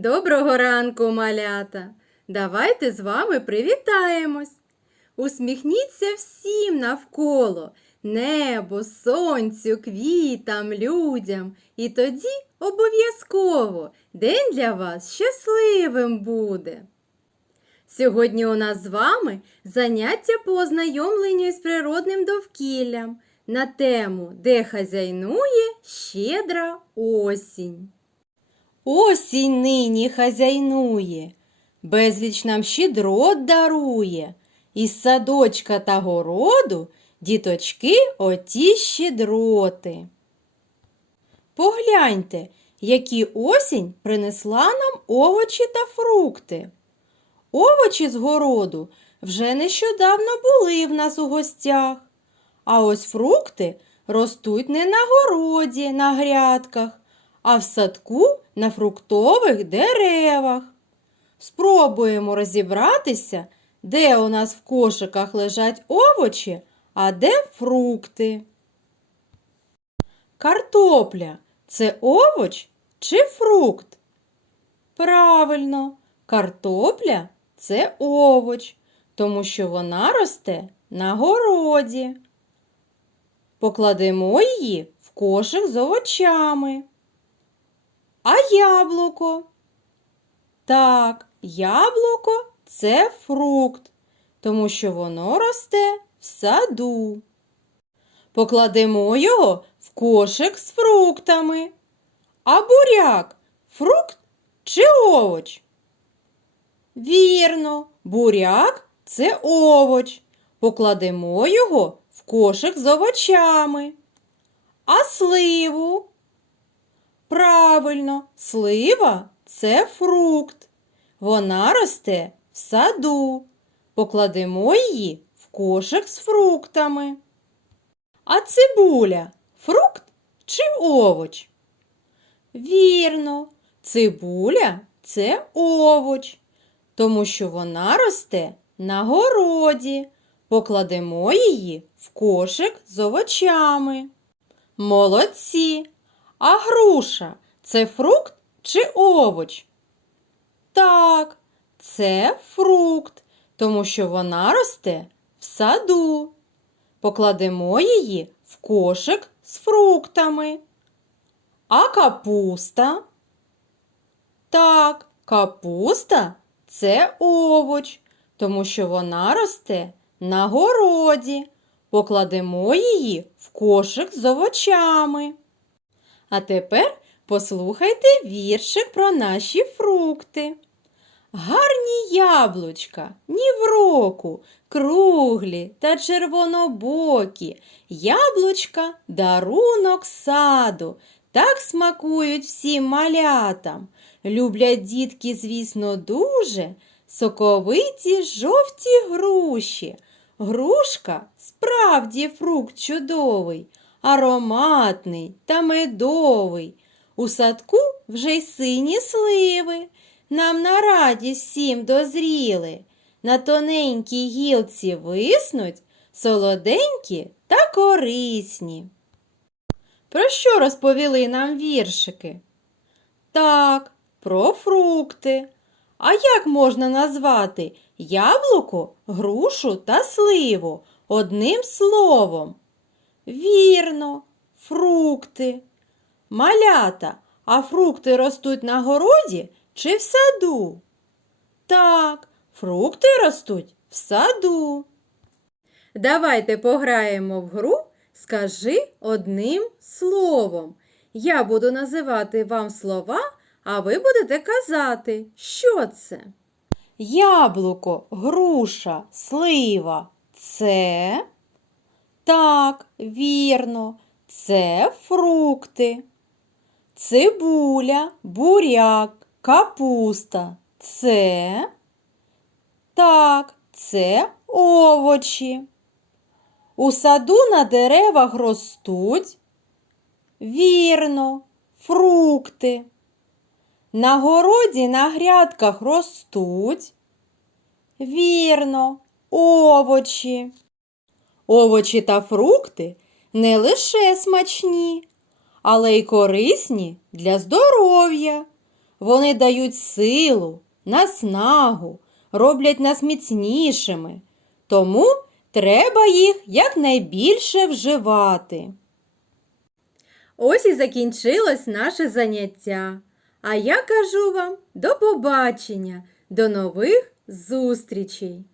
Доброго ранку, малята! Давайте з вами привітаємось. Усміхніться всім навколо, небу, сонцю, квітам, людям. І тоді обов'язково день для вас щасливим буде. Сьогодні у нас з вами заняття по ознайомленню з природним довкіллям на тему, де хазяйнує щедра осінь. Осінь нині хазяйнує, безліч нам щедрот дарує, із садочка та городу діточки оті щедроти. Погляньте, які осінь принесла нам овочі та фрукти. Овочі з городу вже нещодавно були в нас у гостях, а ось фрукти ростуть не на городі, на грядках, а в садку на фруктових деревах. Спробуємо розібратися, де у нас в кошиках лежать овочі, а де фрукти. Картопля це овоч чи фрукт? Правильно, картопля це овоч, тому що вона росте на городі. Покладемо її в кошик з овочами. А яблуко? Так, яблуко це фрукт, тому що воно росте в саду. Покладемо його в кошик з фруктами. А буряк фрукт чи овоч? Вірно, буряк це овоч. Покладемо його в кошик з овочами. А сливу? Правильно, слива це фрукт. Вона росте в саду. Покладемо її в кошик з фруктами. А цибуля фрукт чи овоч? Вірно, цибуля це овоч, тому що вона росте на городі. Покладемо її в кошик з овочами. Молодці! А груша це фрукт чи овоч? Так, це фрукт, тому що вона росте в саду. Покладемо її в кошик з фруктами. А капуста? Так, капуста це овоч, тому що вона росте на городі. Покладемо її в кошик з овочами. А тепер послухайте віршик про наші фрукти. Гарні яблучка, ні в року, круглі та червонобокі, яблучка дарунок саду, так смакують всім малятам. Люблять дітки, звісно, дуже соковиті жовті груші. Грушка справді фрукт чудовий, ароматний та медовий. У садку вже й сині сливи, нам на радість всім дозріли. На тоненькій гілці виснуть солоденькі та корисні. Про що розповіли нам віршики? Так, про фрукти. А як можна назвати яблуко, грушу та сливу одним словом? Вірно, фрукти. Малята, а фрукти ростуть на городі чи в саду? Так, фрукти ростуть в саду. Давайте пограємо в гру Скажи одним словом. Я буду називати вам слова, а ви будете казати, що це. Яблуко, груша, слива це. Так, вірно, це фрукти. Цибуля, буряк, капуста це. Так, це овочі. У саду на деревах ростуть. Вірно, фрукти. На городі на грядках ростуть. Вірно, овочі. Овочі та фрукти не лише смачні, але й корисні для здоров'я. Вони дають силу, наснагу, роблять нас міцнішими. Тому треба їх якнайбільше вживати. Ось і закінчилось наше заняття. А я кажу вам до побачення, до нових зустрічей!